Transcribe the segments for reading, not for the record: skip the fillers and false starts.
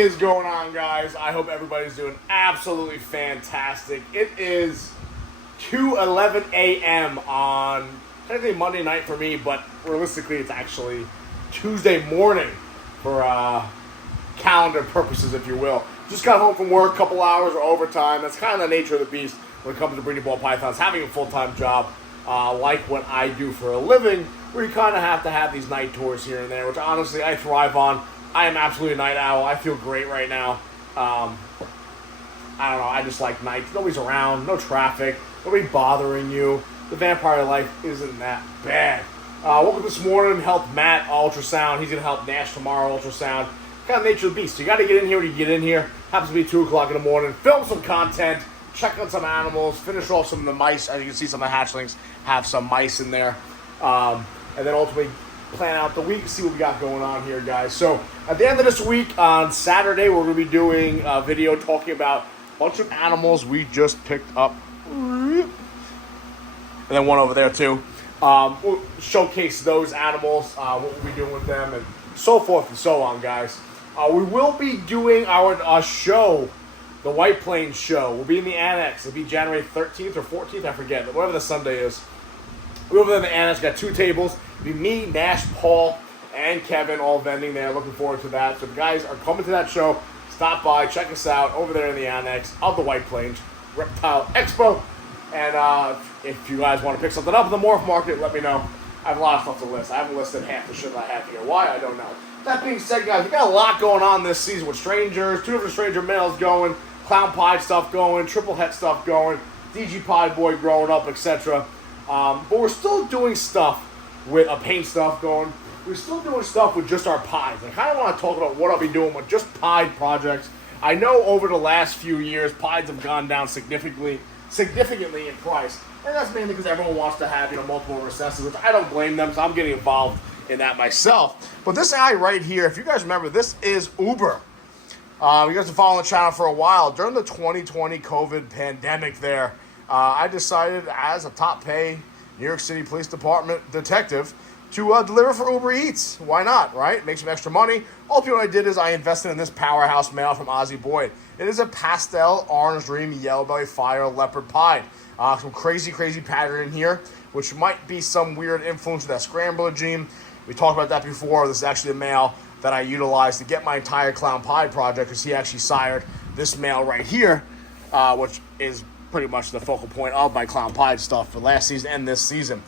is going on, guys? I hope everybody's doing absolutely fantastic. It is 2:11 a.m. on technically Monday night for me, but realistically it's actually Tuesday morning for calendar purposes, if you will. Just got home from work, a couple hours of overtime. That's kind of the nature of the beast when it comes to breeding ball pythons. Having a full-time job like what I do for a living, where you kind of have to have these night tours here and there, which honestly I thrive on. I am absolutely a night owl. I feel great right now. I don't know. I just like nights. Nobody's around. No traffic. Nobody bothering you. The vampire life isn't that bad. Woke up this morning, helped Matt ultrasound. He's going to help Nash tomorrow ultrasound. Kind of nature of the beast. So you got to get in here when you get in here. Happens to be 2 o'clock in the morning. Film some content. Check on some animals. Finish off some of the mice. As you can see, some of the hatchlings have some mice in there. And then ultimately plan out the week, see what we got going on here, guys. So at the end of this week, on Saturday, we're going to be doing a video talking about a bunch of animals we just picked up. And then one over there, too. We'll showcase those animals, what we'll be doing with them, and so forth and so on, guys. We will be doing our show, the White Plains show. We'll be in the Annex. It'll be January 13th or 14th, I forget, whatever the Sunday is. We're over there in the Annex, got 2 tables. It'll be me, Nash, Paul, and Kevin all vending there. Looking forward to that. So if you guys are coming to that show, stop by, check us out over there in the Annex of the White Plains Reptile Expo. And if you guys want to pick something up in the Morph Market, let me know. I have a lot of stuff to list. I haven't listed half the shit I have here. Why? I don't know. That being said, guys, we got a lot going on this season with strangers, 2 different stranger males going, clown pied stuff going, triple het stuff going, DG Pied Boy growing up, etc. But we're still doing stuff with paint stuff going. We're still doing stuff with just our pies. I kind of want to talk about what I'll be doing with just pied projects. I know over the last few years, pies have gone down significantly in price. And that's mainly because everyone wants to have, multiple recesses, which I don't blame them, so I'm getting involved in that myself. But this guy right here, if you guys remember, this is Uber. You guys have been following the channel for a while. During the 2020 COVID pandemic there, I decided as a top pay New York City Police Department detective to deliver for Uber Eats. Why not, right? Make some extra money. Ultimately, what I did is I invested in this powerhouse male from Ozzy Boyd. It is a pastel, orange dream, yellow belly, fire, leopard pied. Some crazy pattern in here, which might be some weird influence of that scrambler gene. We talked about that before. This is actually a male that I utilized to get my entire clown pied project, because he actually sired this male right here, which is pretty much the focal point of my clown pied stuff for last season and this season.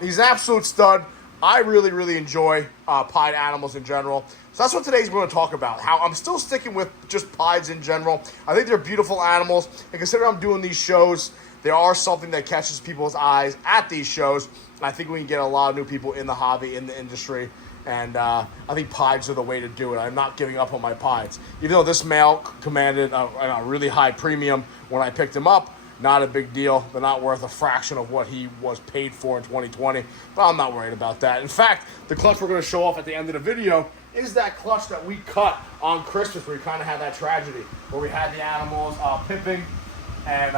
He's an absolute stud. I really enjoy pied animals in general. So that's what today's going to talk about. How I'm still sticking with just pieds in general. I think they're beautiful animals. And considering I'm doing these shows, they are something that catches people's eyes at these shows. And I think we can get a lot of new people in the hobby, in the industry. And I think pieds are the way to do it. I'm not giving up on my pieds. Even though this male commanded a really high premium when I picked him up, not a big deal. They're not worth a fraction of what he was paid for in 2020. But I'm not worried about that. In fact, the clutch we're going to show off at the end of the video is that clutch that we cut on Christmas, where we kind of had that tragedy, where we had the animals pimping and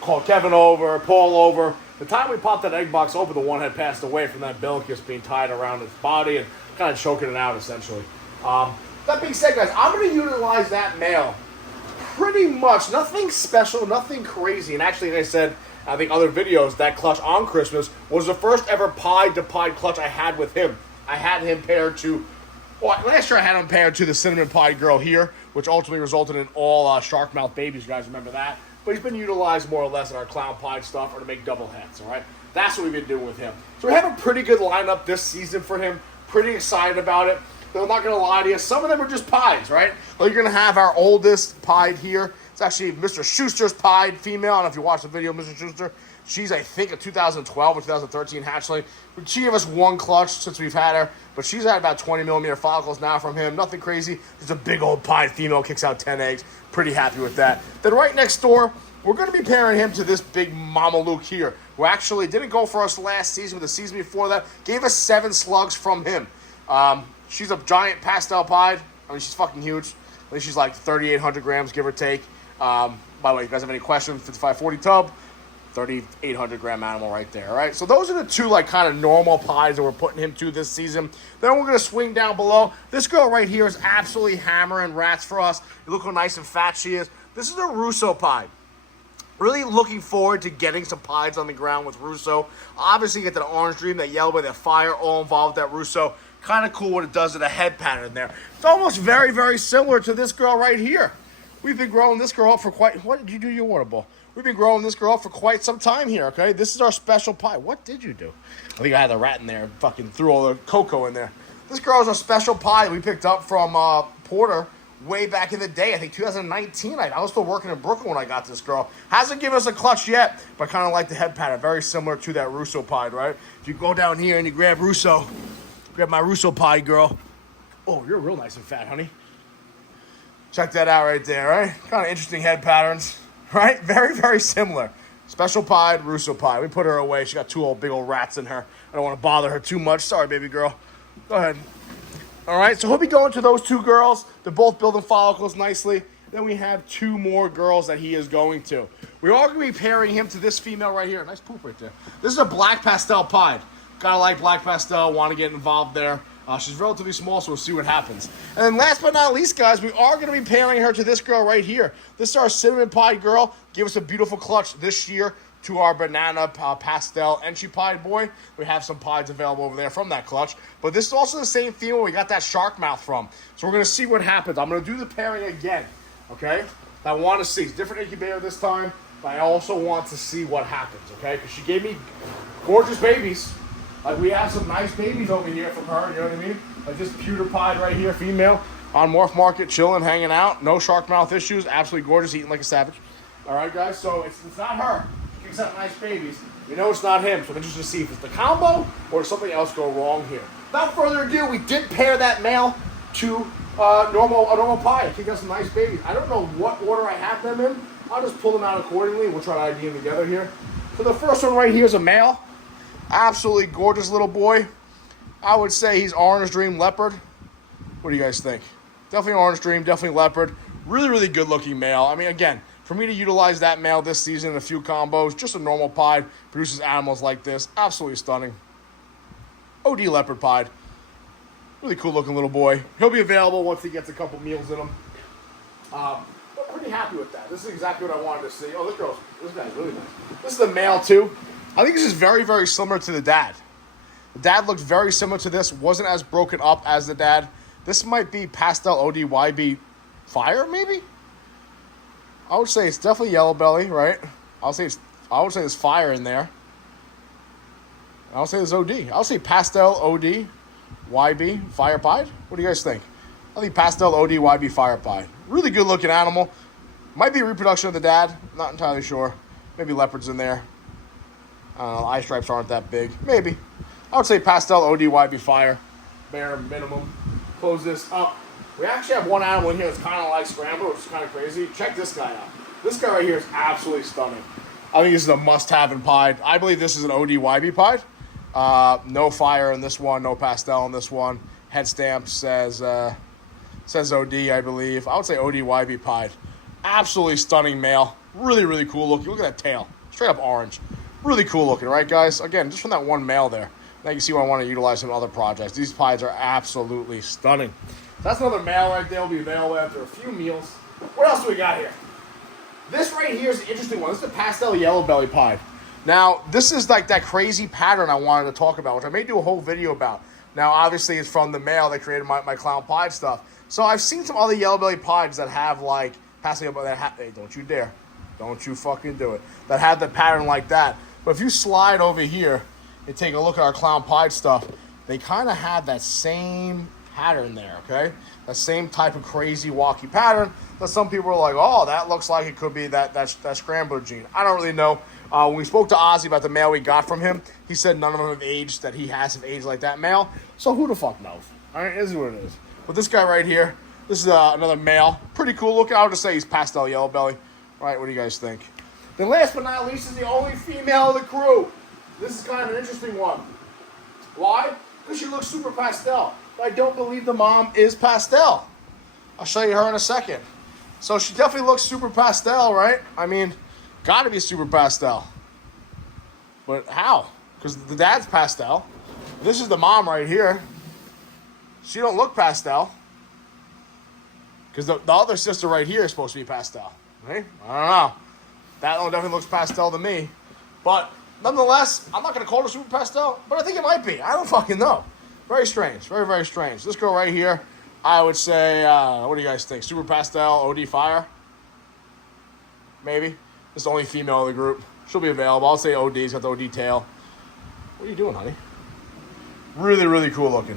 called Kevin over, Paul over. The time we popped that egg box open, the one had passed away from that umbilicus being tied around its body and kind of choking it out, essentially. That being said, guys, I'm going to utilize that male. Pretty much nothing special, nothing crazy. And actually, like I said, I think other videos, that clutch on Christmas was the first ever pied-to-pied clutch I had with him. I had him paired to, last year I had him paired to the cinnamon pied girl here, which ultimately resulted in all shark mouth babies. You guys remember that? But he's been utilized more or less in our clown pied stuff, or to make double heads, all right? That's what we've been doing with him. So we have a pretty good lineup this season for him. Pretty excited about it. Though I'm not going to lie to you, some of them are just pieds, right? Like you're going to have our oldest pied here. It's actually Mr. Schuster's pied female. I don't know if you watched the video of Mr. Schuster. She's, I think, a 2012 or 2013 hatchling. She gave us 1 clutch since we've had her, but she's had about 20 millimeter follicles now from him. Nothing crazy. Just a big old pied female, kicks out 10 eggs. Pretty happy with that. Then right next door, we're going to be pairing him to this big Mama Luke here, who actually didn't go for us last season, but the season before that gave us 7 slugs from him. She's a giant pastel pied. I mean, she's fucking huge. I think she's like 3,800 grams, give or take. By the way, if you guys have any questions, 5540 tub, 3,800 gram animal right there, all right? So those are the two, like, kind of normal pies that we're putting him to this season. Then we're going to swing down below. This girl right here is absolutely hammering rats for us. You look how nice and fat she is. This is a Russo pie. Really looking forward to getting some pies on the ground with Russo. Obviously, you get that orange dream, that yellow, that fire, all involved with that Russo. Kind of cool what it does to the head pattern there. It's almost very, very similar to this girl right here. We've been growing this girl up for quite... What did you do your water bowl? We've been growing this girl up for quite some time here, okay? This is our special pie. What did you do? I think I had the rat in there and fucking threw all the cocoa in there. This girl is our special pie that we picked up from Porter way back in the day. I think 2019. I was still working in Brooklyn when I got this girl. Hasn't given us a clutch yet, but kind of like the head pattern. Very similar to that Russo pie, right? If you go down here and you grab Russo, grab my Russo pie, girl. Oh, you're real nice and fat, honey. Check that out right there, right? Kind of interesting head patterns, right? Very, very similar. Special pie, Russo pie. We put her away. She got two big old rats in her. I don't want to bother her too much. Sorry, baby girl. Go ahead. All right, so he'll be going to those two girls. They're both building follicles nicely. Then we have two more girls that he is going to. We are going to be pairing him to this female right here. Nice poop right there. This is a black pastel pied. Gotta like black pastel, want to get involved there. She's relatively small, so we'll see what happens. And then last but not least, guys, we are going to be pairing her to this girl right here. This is our cinnamon pie girl. Give us a beautiful clutch this year to our banana pastel entry pie boy. We have some pies available over there from that clutch. But this is also the same female we got that shark mouth from. So we're going to see what happens. I'm going to do the pairing again, okay? I want to see. It's different incubator this time, but I also want to see what happens, okay? Because she gave me gorgeous babies. Like, we have some nice babies over here from her, you know what I mean? Like this pewter pied right here, female, on Morph Market, chilling, hanging out. No shark mouth issues. Absolutely gorgeous, eating like a savage. All right, guys, so it's not her. She gives out nice babies. We know it's not him, so I'm interested to see if it's the combo or does something else go wrong here. Without further ado, we did pair that male to a normal pie. I think that's some nice babies. I don't know what order I have them in. I'll just pull them out accordingly. We'll try to ID them together here. So the first one right here is a male. Absolutely gorgeous little boy. I would say he's orange dream leopard. What do you guys think? Definitely orange dream, definitely leopard. Really, really good looking male. I mean, again, for me to utilize that male this season in a few combos, just a normal pied, produces animals like this. Absolutely stunning. OD leopard pied. Really cool looking little boy. He'll be available once he gets a couple meals in him. I'm pretty happy with that. This is exactly what I wanted to see. Oh, this guy's really nice. This is the male too. I think this is very, very similar to the dad. The dad looks very similar to this. Wasn't as broken up as the dad. This might be pastel ODYB fire, maybe? I would say it's definitely yellow belly, right? I would say there's fire in there. I would say there's OD. I would say pastel OD YB fire pied. What do you guys think? I think pastel OD YB fire pied. Really good looking animal. Might be a reproduction of the dad. Not entirely sure. Maybe leopards in there. I don't know, eye stripes aren't that big. Maybe. I would say pastel ODYB fire. Bare minimum. Close this up. We actually have one animal in here that's kind of like Scrambler, which is kind of crazy. Check this guy out. This guy right here is absolutely stunning. I think this is a must-have in pied. I believe this is an ODYB pied. No fire in this one. No pastel in this one. Head stamp says OD, I believe. I would say ODYB pied. Absolutely stunning male. Really, really cool looking. Look at that tail. Straight up orange. Really cool looking, right, guys? Again, just from that one male there. Now you can see why I want to utilize some other projects. These pies are absolutely stunning. That's another male right there. Will be available after a few meals. What else do we got here? This right here is an interesting one. This is a pastel yellow belly pie. Now, this is like that crazy pattern I wanted to talk about, which I may do a whole video about. Now, obviously, it's from the male that created my clown pie stuff. So I've seen some other yellow belly pies that have like pastel yellow belly. Hey, don't you dare. Don't you fucking do it. That have the pattern like that. But if you slide over here and take a look at our clown pie stuff, they kind of have that same pattern there, okay? That same type of crazy walkie pattern that some people are like, oh, that looks like it could be that scrambler gene. I don't really know. When we spoke to Ozzy about the male we got from him, he said none of them have aged, that he has aged like that male. So who the fuck knows? All right, this is what it is. But this guy right here, this is another male. Pretty cool looking. I would just say he's pastel yellow belly. All right, what do you guys think? Then last but not least is the only female of the crew. This is kind of an interesting one. Why? Because she looks super pastel. But I don't believe the mom is pastel. I'll show you her in a second. So she definitely looks super pastel, right? I mean, gotta be super pastel. But how? Because the dad's pastel. This is the mom right here. She don't look pastel. Because the other sister right here is supposed to be pastel. Right? I don't know. That one definitely looks pastel to me. But nonetheless, I'm not going to call it a super pastel, but I think it might be. I don't fucking know. Very strange. Very, very strange. This girl right here, I would say, what do you guys think? Super pastel, OD fire? Maybe. This is the only female of the group. She'll be available. I'll say OD. She's got the OD tail. What are you doing, honey? Really, really cool looking.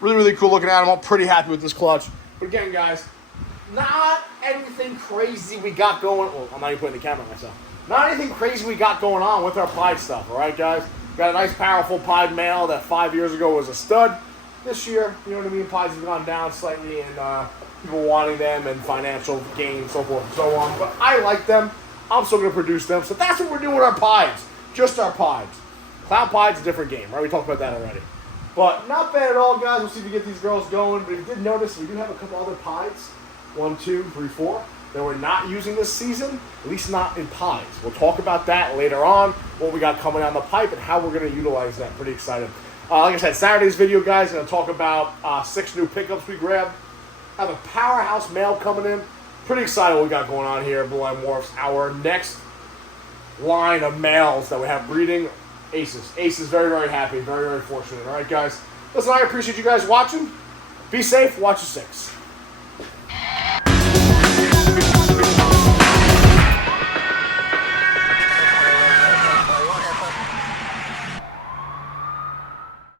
Really, really cool looking animal. Pretty happy with this clutch. But again, guys, not anything crazy we got going. Well, I'm not even putting the camera on myself. Not anything crazy we got going on with our Pied stuff. All right, guys. Got a nice, powerful Pied male that 5 years ago was a stud. This year, you know what I mean? Pieds have gone down slightly in people wanting them and financial gain, so forth and so on. But I like them. I'm still going to produce them. So that's what we're doing with our Pieds. Just our Pieds. Clown Pied's a different game, right? We talked about that already. But not bad at all, guys. We'll see if we get these girls going. But if you did notice, we do have a couple other Pieds. 1, 2, 3, 4. That we're not using this season. At least not in Pieds. We'll talk about that later on. What we got coming down the pipe and how we're going to utilize that. Pretty excited. Like I said, Saturday's video, guys, going to talk about 6 new pickups we grabbed. Have a powerhouse male coming in. Pretty excited what we got going on here at Blue Line Morphs. Our next line of males that we have breeding, Aces. Aces very, very happy. Very, very fortunate. All right, guys. Listen, I appreciate you guys watching. Be safe. Watch your 6.